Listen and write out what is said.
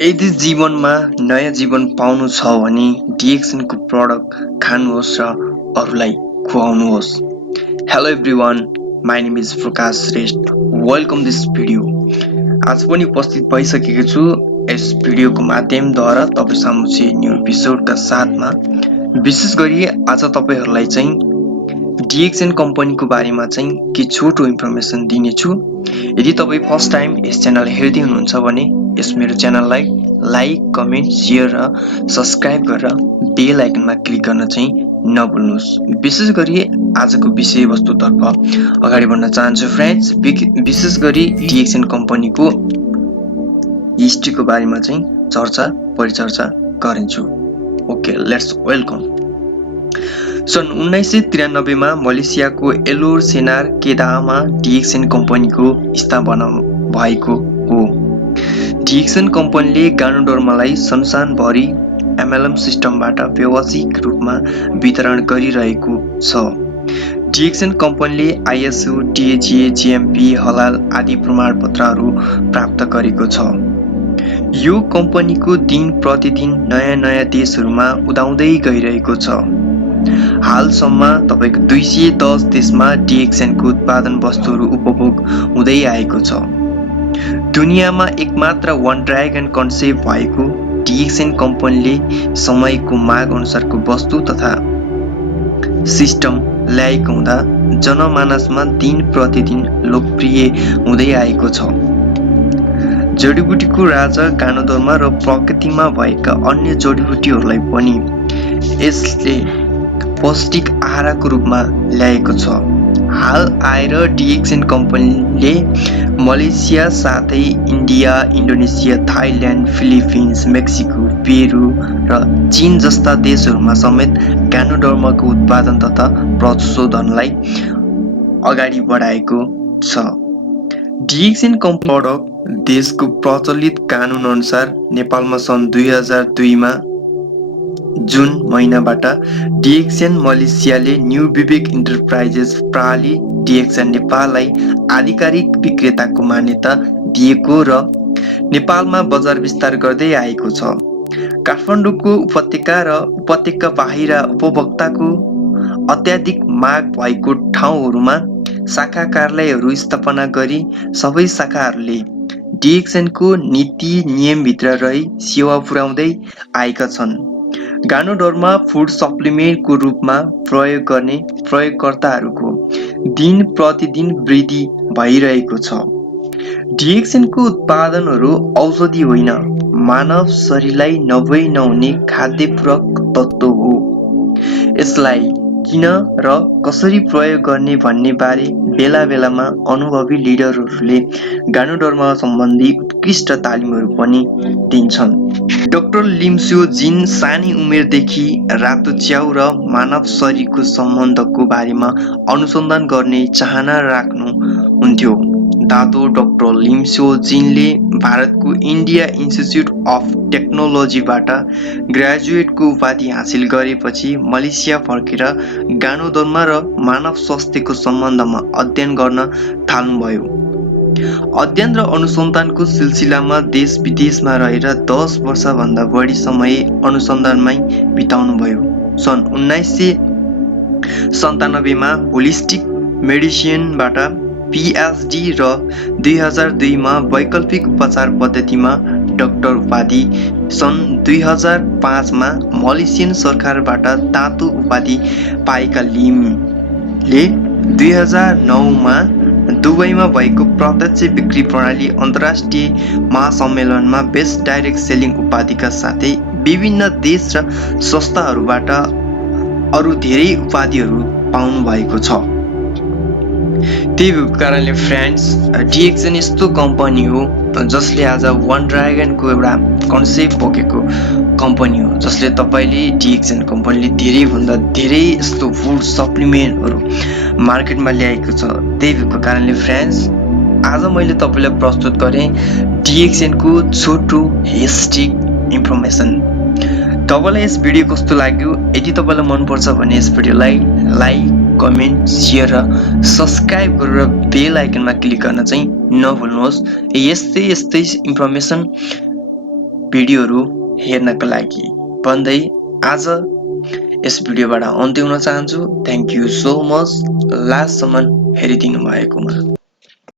यदि जीवनमा नयाँ जीवन पाउनु छ भने DXN को प्रडक्ट खानुहोस् र अरूलाई खुवाउनुहोस्। Hello everyone, my name is Prakash Shrestha. Welcome this video. आज पनि उपस्थित भइसकेको छु यस भिडियोको माध्यमद्वारा तपाईहरुसामु चाहिँ न्यू एपिसोडका साथमा। विशेष गरी आज तपाईहरुलाई चाहिँ DXN कम्पनीको बारेमा चाहिँ के छोटो इन्फर्मेसन दिने छु। यदि तपाई फर्स्ट टाइम यस च्यानल हेर्दै हुनुहुन्छ भने यस मेरो च्यानललाई लाइक, कमेन्ट, शेयर र सब्स्क्राइब गरेर बेल आइकनमा क्लिक गर्न चाहिँ नभुल्नुहोस्। विशेष गरी आजको विषयवस्तुतर्फ अगाडि बढ्न चाहन्छु फ्रेन्ड्स। विशेष गरी DXN कम्पनीको हिस्ट्रीको बारेमा चाहिँ परिचर्चा गरिन्छु। Okay, let's welcome. सन् 1993 मा मलेसियाको एलोर सेनार केदाहमा DXN कम्पनीको स्थापना भएको हो। DXN कम्पनीले गानोडर्मालाई संसारभरि MLM सिस्टमबाट व्यावसायिक रूपमा वितरण गरिरहेको छ। DXN कम्पनीले ISO, DGA, GMP, हलाल आदि प्रमाणपत्रहरू प्राप्त गरेको छ। यो कम्पनीको दिन प्रतिदिन नयाँ देशहरूमा उदाउँदै गइरहेको छ। हालसम्म तपाईको 210 देशमा DXN को उत्पादन वस्तुहरू उपभोग हुँदै आएको छ। दुनियामा एकमात्र वन ड्र्यागन कन्सेप्ट भएको DXN कम्पनीले समयको माग अनुसारको वस्तु तथा सिस्टम ल्याएको हुँदा जनमानसमा दिन प्रतिदिन लोकप्रिय हुँदै आएको छ। जडीबुटीको राजा गानोडर्मा र प्रकृतिमा भएका अन्य जडीबुटीहरूलाई पनि यसले पौष्टिक आहारको रूपमा ल्याएको छ। हाल आएर DXN कम्पनीले मलेसिया साथै India, Indonesia, Thailand, Philippines, Mexico, Peru र चीन जस्ता देशहरूमा समेत गानोडर्माको उत्पादन तथा प्रशोधनलाई अगाडि बढाएको छ। DXN कम्पनी प्रडक्ट देशको प्रचलित कानुन अनुसार नेपालमा सन् 2002 मा जुन महिनाबाट DXN मलेसियाले न्यू विवेक इन्टरप्राइजेस प्रणाली DXN नेपाललाई आधिकारिक विक्रेताको मान्यता दिएको र नेपालमा बजार विस्तार गर्दै आएको छ। काठमाडौँको उपत्यका र उपत्यका बाहिर उपभोक्ताको अत्याधिक माग भएको ठाउँहरूमा शाखा कार्यालयहरू स्थापना गरी सबै शाखाहरूले DXN को नीति नियमभित्र रही सेवा पुर्याउँदै आएका छन्। गानोडर्मा फुड सप्लिमेन्टको रूपमा प्रयोग गर्ने प्रयोगकर्ताहरूको दिन प्रतिदिन वृद्धि भइरहेको छ। DXN को उत्पादनहरू औषधि होइन, मानव शरीरलाई नहुने खाद्य पूरक तत्व हो। यसलाई किन र कसरी प्रयोग गर्ने भन्ने बारे बेला-बेलामा अनुभवी लिडरहरूले गानोडर्मा सम्बन्धी उत्कृष्ट तालिमहरू पनि दिन्छन्। डाक्टर लिम्स्यो जिन सानै उमेरदेखि रातो च्याउ र मानव शरीरको सम्बन्धको बारेमा अनुसन्धान गर्ने चाहना राख्नुहुन्थ्यो। दादो डाक्टर लिम्स्यो जिनले भारतको इन्डिया इन्स्टिच्युट अफ टेक्नोलोजीबाट ग्रेजुएटको उपाधि हासिल गरेपछि मलेसिया फर्केर गानोडर्मा र मानव स्वास्थ्यको सम्बन्धमा अध्ययन गर्न थाल्नुभयो। अध्ययन र अनुसन्धानको सिलसिलामा देश विदेशमा रहेर 10 वर्षभन्दा बढी समय अनुसन्धानमै बिताउनुभयो। सन् 1997 मा होलिस्टिक मेडिसिनबाट PhD र 2002 मा वैकल्पिक उपचार पद्धतिमा डाक्टर उपाधि, सन् 2005 मा मलेसियन सरकारबाट तातो उपाधि पाएका लिमले 2009 मा दुबईमा भएको प्रत्यक्ष बिक्री प्रणाली अन्तर्राष्ट्रिय महासम्मेलनमा बेस्ट डाइरेक्ट सेलिङ उपाधिका साथै विभिन्न देश र संस्थाहरूबाट अरू धेरै उपाधिहरू पाउनु भएको छ। त्यही कारणले फ्रेन्ड्स, DXN यस्तो कम्पनी हो जसले आज वन ड्र्यागनको एउटा कन्सेप्ट बोकेको कम्पनी हो, जसले तपाईले DXN कम्पनीले धेरै भन्दा धेरै यस्तो फुड सप्लिमेन्टहरू मार्केटमा ल्याएको छ। त्यही कारणले फ्रेन्ड्स, आज मैले तपाईलाई प्रस्तुत गरे DXN को छोटो हिस्ट्री इन्फर्मेसन। तपाईलाई यस भिडियो कस्तो लाग्यो? यदि तपाईलाई मन पर्छ भने यस भिडियोलाई लाइक, कमेन्ट, शेयर र सब्स्क्राइब गरेर बेल आइकनमा क्लिक गर्न चाहिँ नभुल्नुहोस्। यस्तै इन्फर्मेसन भिडियोहरू हेर्नका लागि भन्दै आज यस भिडियोबाट अन्त्य हुन चाहन्छु। थ्याङ्क यू सो मच लास्टसम्म हेरिदिनु भएकोमा।